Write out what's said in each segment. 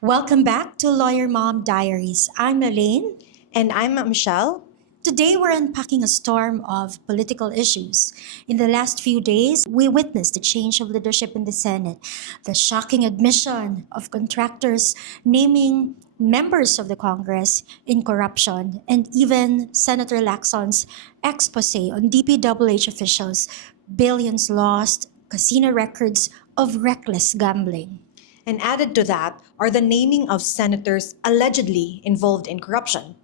Welcome back to Lawyer Mom Diaries. I'm Lalaine. And I'm Michelle. Today we're unpacking a storm of political issues. In the last few days, we witnessed the change of leadership in the Senate, the shocking admission of contractors naming members of the Congress in corruption, and even Senator Lacson's exposé on DPWH officials, billions lost, casino records of reckless gambling. And added to that are the naming of senators allegedly involved in corruption.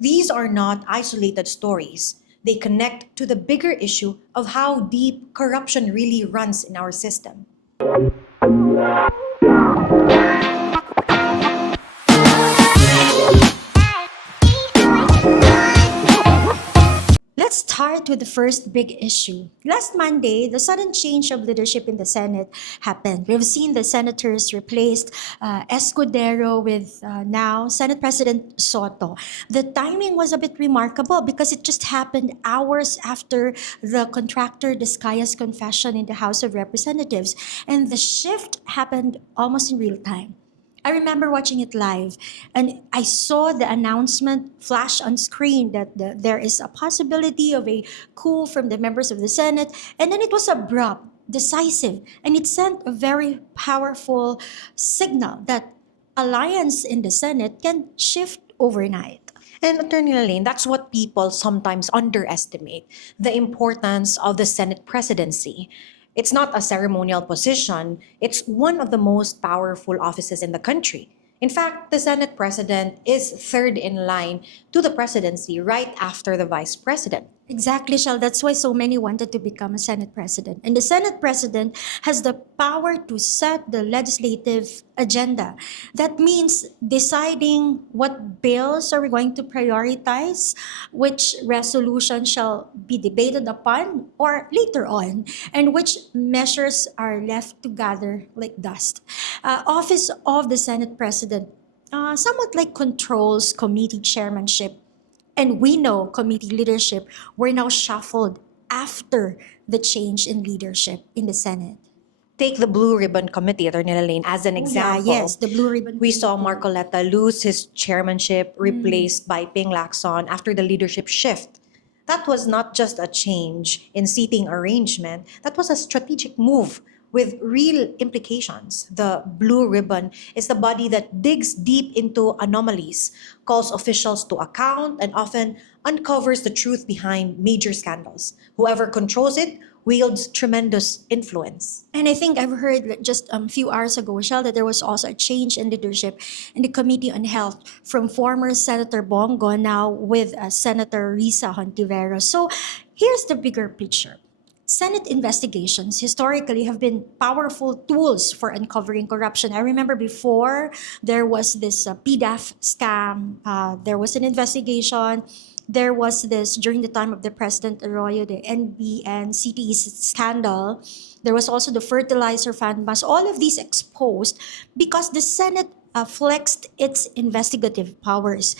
These are not isolated stories. They connect to the bigger issue of how deep corruption really runs in our system. Let's start with the first big issue. Last Monday, the sudden change of leadership in the Senate happened. We've seen the senators replaced Escudero with now Senate President Soto. The timing was a bit remarkable because it just happened hours after the contractor Discaya's confession in the House of Representatives. And the shift happened almost in real time. I remember watching it live, and I saw the announcement flash on screen that there is a possibility of a coup from the members of the Senate, and then it was abrupt, decisive, and it sent a very powerful signal that alliance in the Senate can shift overnight. And Attorney Lalaine, that's what people sometimes underestimate, the importance of the Senate presidency. It's not a ceremonial position, it's one of the most powerful offices in the country. In fact, the Senate President is third in line to the presidency right after the Vice President. Exactly, Shal. That's why so many wanted to become a Senate President. And the Senate President has the power to set the legislative agenda. That means deciding what bills are we going to prioritize, which resolution shall be debated upon or later on, and which measures are left to gather like dust. Office of the Senate President somewhat like controls committee chairmanship, and we know committee leadership were now shuffled after the change in leadership in the Senate. Take the Blue Ribbon Committee, Attorney Lalaine, as an example. Yes, the Blue Ribbon We saw Committee. Marcoleta lose his chairmanship, replaced by Ping Lacson after the leadership shift. That was not just a change in seating arrangement, that was a strategic move with real implications. The Blue Ribbon is the body that digs deep into anomalies, calls officials to account, and often uncovers the truth behind major scandals. Whoever controls it wields tremendous influence. And I think I've heard that just a few hours ago, Michelle, that there was also a change in leadership in the Committee on Health from former Senator Bongo now with Senator Risa Hontiveros. So here's the bigger picture. Senate investigations historically have been powerful tools for uncovering corruption. I remember before there was this PDAF scam, there was an investigation. There was this during the time of the President Arroyo, the NBN CTE scandal. There was also the fertilizer fund bust. All of these exposed because the Senate flexed its investigative powers.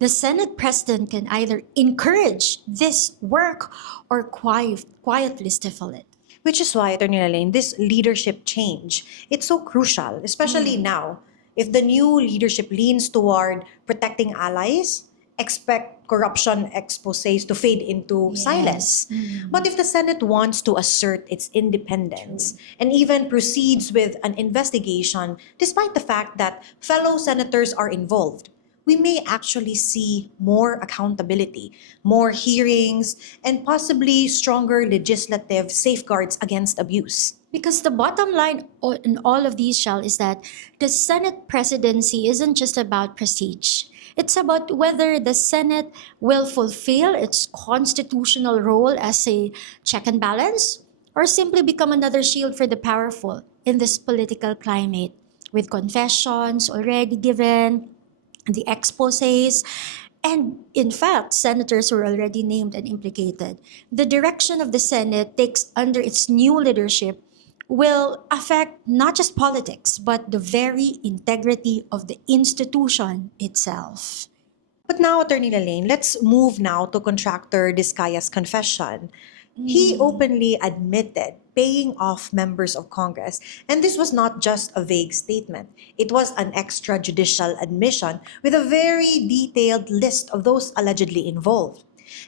The Senate President can either encourage this work or quietly stifle it. Which is why, Attorney Lalaine, this leadership change, it's so crucial, especially now. If the new leadership leans toward protecting allies, expect corruption exposés to fade into silence. But if the Senate wants to assert its independence and even proceeds with an investigation, despite the fact that fellow senators are involved, we may actually see more accountability, more hearings, and possibly stronger legislative safeguards against abuse. Because the bottom line in all of these, Shal, is that the Senate presidency isn't just about prestige. It's about whether the Senate will fulfill its constitutional role as a check and balance or simply become another shield for the powerful in this political climate, with confessions already given, the exposés, and in fact, senators were already named and implicated. The direction of the Senate takes under its new leadership will affect not just politics, but the very integrity of the institution itself. But now, Attorney Lalaine, let's move now to Contractor Discaya's confession. He openly admitted paying off members of Congress. And this was not just a vague statement, it was an extrajudicial admission with a very detailed list of those allegedly involved.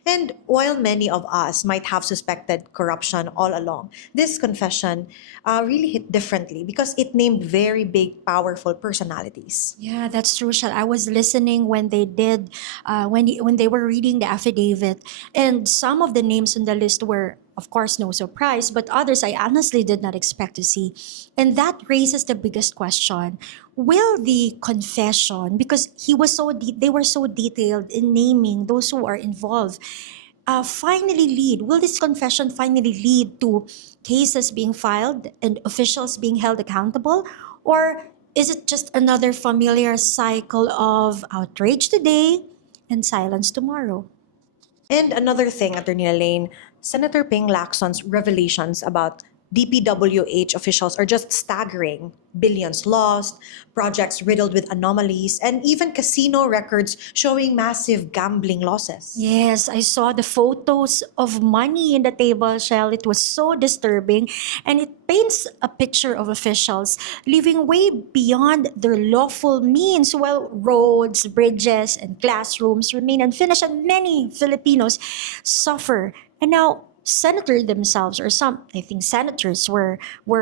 And while many of us might have suspected corruption all along, this confession really hit differently because it named very big, powerful personalities. Yeah, that's true, Shal. I was listening when they did, when they were reading the affidavit, and some of the names on the list were, of course, no surprise, but others I honestly did not expect to see, and that raises the biggest question: will the confession, because they were so detailed in naming those who are involved, finally lead? Will this confession finally lead to cases being filed and officials being held accountable? Or is it just another familiar cycle of outrage today and silence tomorrow? And another thing, Attorney Lane, Senator Ping Lacson's revelations about DPWH officials are just staggering. Billions lost, projects riddled with anomalies, and even casino records showing massive gambling losses. Yes, I saw the photos of money in the table shell. It was so disturbing, and it paints a picture of officials living way beyond their lawful means while roads, bridges, and classrooms remain unfinished, and many Filipinos suffer. And now, senators themselves, or some, I think, senators were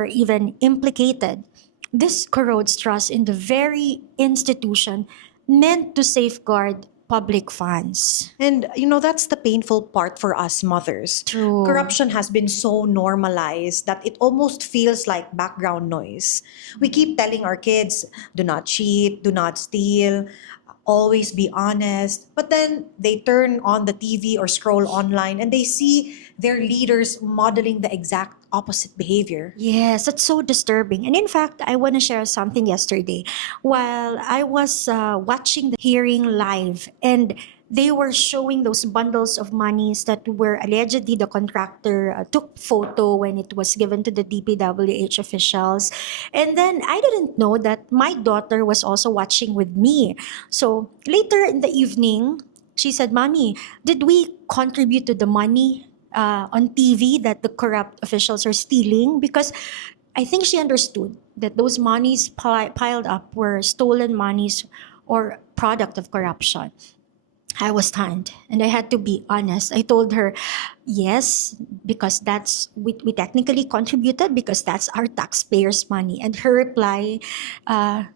even implicated. This corrodes trust in the very institution meant to safeguard public funds. And that's the painful part for us mothers. True. Corruption has been so normalized that it almost feels like background noise. We keep telling our kids, do not cheat, do not steal, always be honest. But then they turn on the TV or scroll online and they see their leaders modeling the exact opposite behavior. Yes, that's so disturbing. And in fact, I want to share something yesterday. While I was watching the hearing live, and they were showing those bundles of monies that were allegedly the contractor took photo when it was given to the DPWH officials. And then I didn't know that my daughter was also watching with me. So later in the evening, she said, Mommy, did we contribute to the money on TV that the corrupt officials are stealing? Because I think she understood that those monies piled up were stolen monies or product of corruption. I was stunned and I had to be honest. I told her, yes, because we technically contributed because that's our taxpayers' money. And her reply,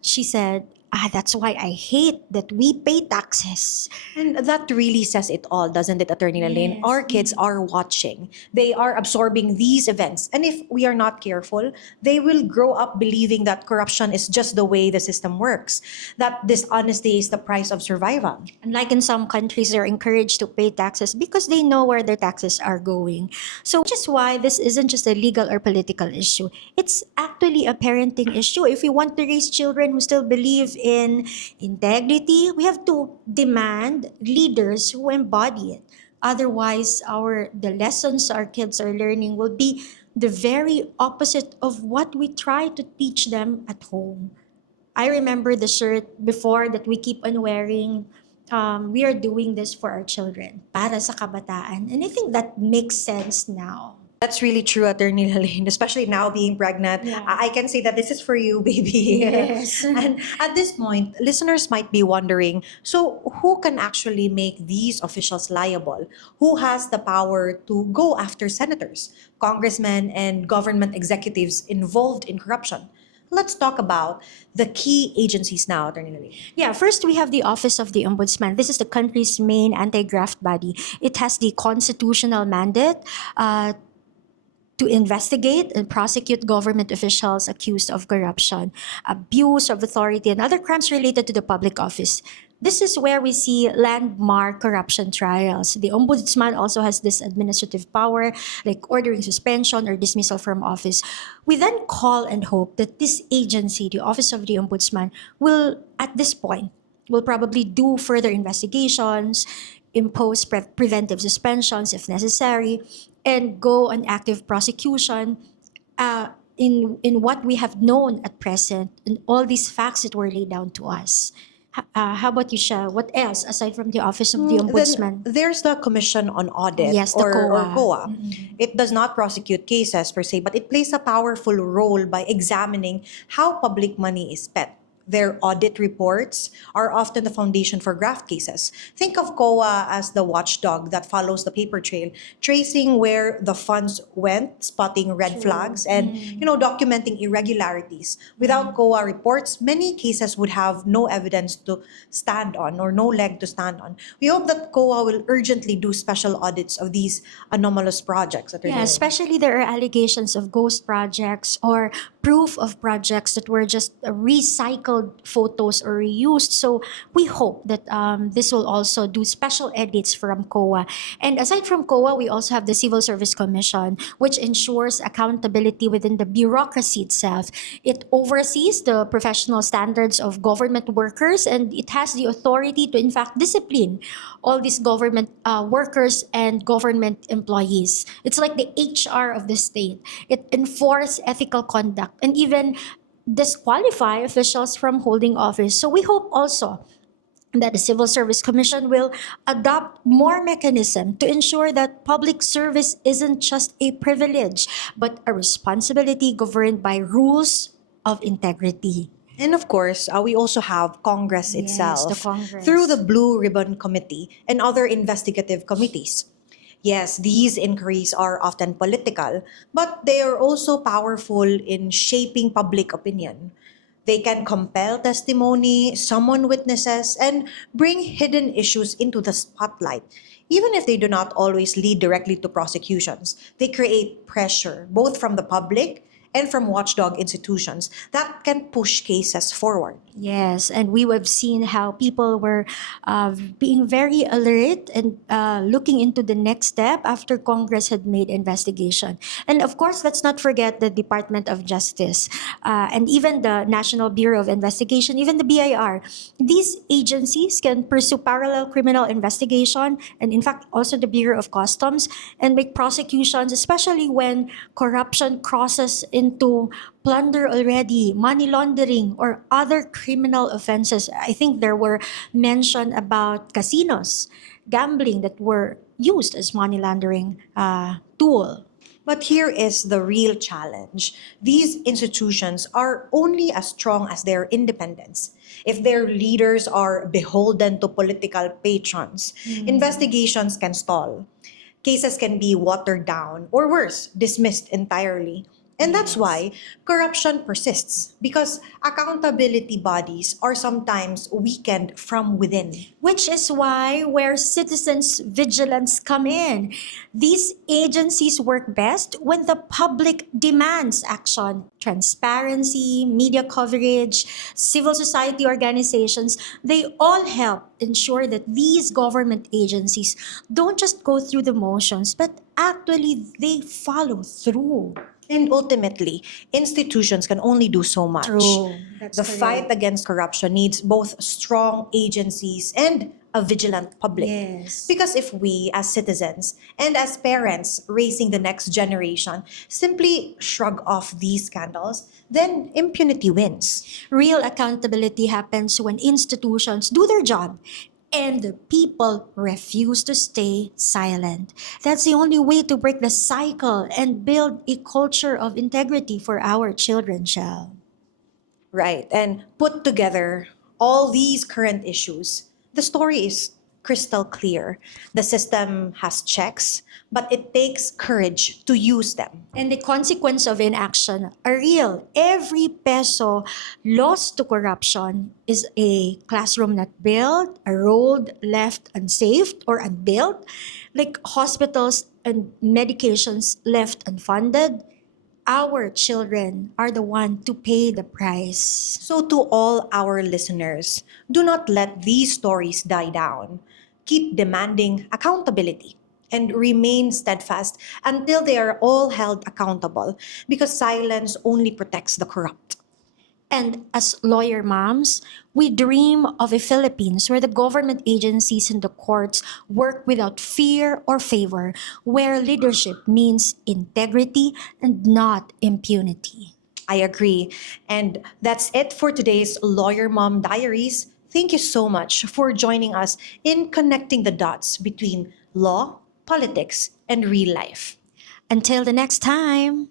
she said, that's why I hate that we pay taxes. And that really says it all, doesn't it, Attorney Lalaine? Yes. Our kids are watching. They are absorbing these events. And if we are not careful, they will grow up believing that corruption is just the way the system works, that dishonesty is the price of survival. Unlike in some countries, they're encouraged to pay taxes because they know where their taxes are going. So, which is why this isn't just a legal or political issue. It's actually a parenting issue. If we want to raise children who still believe in integrity, we have to demand leaders who embody it. Otherwise, the lessons our kids are learning will be the very opposite of what we try to teach them at home. I remember the shirt before that we keep on wearing. We are doing this for our children, para sa kabataan. And I think that makes sense now. That's really true, Attorney Lalaine, especially now being pregnant. Yeah. I can say that this is for you, baby. Yes. And at this point, listeners might be wondering, so who can actually make these officials liable? Who has the power to go after senators, congressmen, and government executives involved in corruption? Let's talk about the key agencies now, Attorney Lalaine. Yeah, first we have the Office of the Ombudsman. This is the country's main anti-graft body. It has the constitutional mandate to investigate and prosecute government officials accused of corruption, abuse of authority, and other crimes related to the public office. This is where we see landmark corruption trials. The Ombudsman also has this administrative power, like ordering suspension or dismissal from office. We then call and hope that this agency, the Office of the Ombudsman, will, at this point, will probably do further investigations, impose preventive suspensions if necessary, and go on active prosecution in what we have known at present and all these facts that were laid down to us. How about you, Shell? What else aside from the Office of the Then Ombudsman? there's the Commission on Audit, Yes, the or COA. COA. It does not prosecute cases per se, but it plays a powerful role by examining how public money is spent. Their audit reports are often the foundation for graft cases. Think of COA as the watchdog that follows the paper trail, tracing where the funds went, spotting red flags, and documenting irregularities. Without COA reports, many cases would have no evidence to stand on or no leg to stand on. We hope that COA will urgently do special audits of these anomalous projects, Attorney Yeah, Lane. especially there are allegations of ghost projects or proof of projects that were just recycled photos or reused. So we hope that this will also do special edits from COA. And aside from COA, we also have the Civil Service Commission, which ensures accountability within the bureaucracy itself. It oversees the professional standards of government workers, and it has the authority to, in fact, discipline all these government workers and government employees. It's like the HR of the state. It enforces ethical conduct and even disqualify officials from holding office. So we hope also that the Civil Service Commission will adopt more mechanism to ensure that public service isn't just a privilege, but a responsibility governed by rules of integrity. And of course, we also have Congress Yes, itself the Congress. through the Blue Ribbon Committee and other investigative committees. Yes, these inquiries are often political, but they are also powerful in shaping public opinion. They can compel testimony, summon witnesses, and bring hidden issues into the spotlight. Even if they do not always lead directly to prosecutions, they create pressure both from the public and from watchdog institutions that can push cases forward. Yes, and we have seen how people were being very alert and looking into the next step after Congress had made investigation. And of course, let's not forget the Department of Justice and even the National Bureau of Investigation, even the BIR. These agencies can pursue parallel criminal investigation and, in fact, also the Bureau of Customs and make prosecutions, especially when corruption crosses into plunder already, money laundering, or other criminal offenses. I think there were mention about casinos, gambling that were used as money laundering tool. But here is the real challenge. These institutions are only as strong as their independence. If their leaders are beholden to political patrons, investigations can stall. Cases can be watered down, or worse, dismissed entirely. And that's why corruption persists, because accountability bodies are sometimes weakened from within. Which is why where citizens vigilance come in. These agencies work best when the public demands action. Transparency, media coverage, civil society organizations, they all help ensure that these government agencies don't just go through the motions, but actually they follow through. And ultimately, institutions can only do so much. True. That's The correct. fight against corruption needs both strong agencies and a vigilant public. Yes. Because if we, as citizens and as parents raising the next generation, simply shrug off these scandals, then impunity wins. Real accountability happens when institutions do their job and the people refuse to stay silent. That's the only way to break the cycle and build a culture of integrity for our children, Shell. Right. And put together all these current issues, the story is crystal clear. The system has checks, but it takes courage to use them. And the consequence of inaction are real. Every peso lost to corruption is a classroom not built, a road left unsaved or unbuilt, like hospitals and medications left unfunded. Our children are the one to pay the price. So, to all our listeners, do not let these stories die down. Keep demanding accountability and remain steadfast until they are all held accountable, because silence only protects the corrupt. And as lawyer moms, we dream of a Philippines where the government agencies and the courts work without fear or favor, where leadership means integrity and not impunity. I agree. And that's it for today's Lawyer Mom Diaries. thank you so much for joining us in connecting the dots between law, politics, and real life. Until the next time.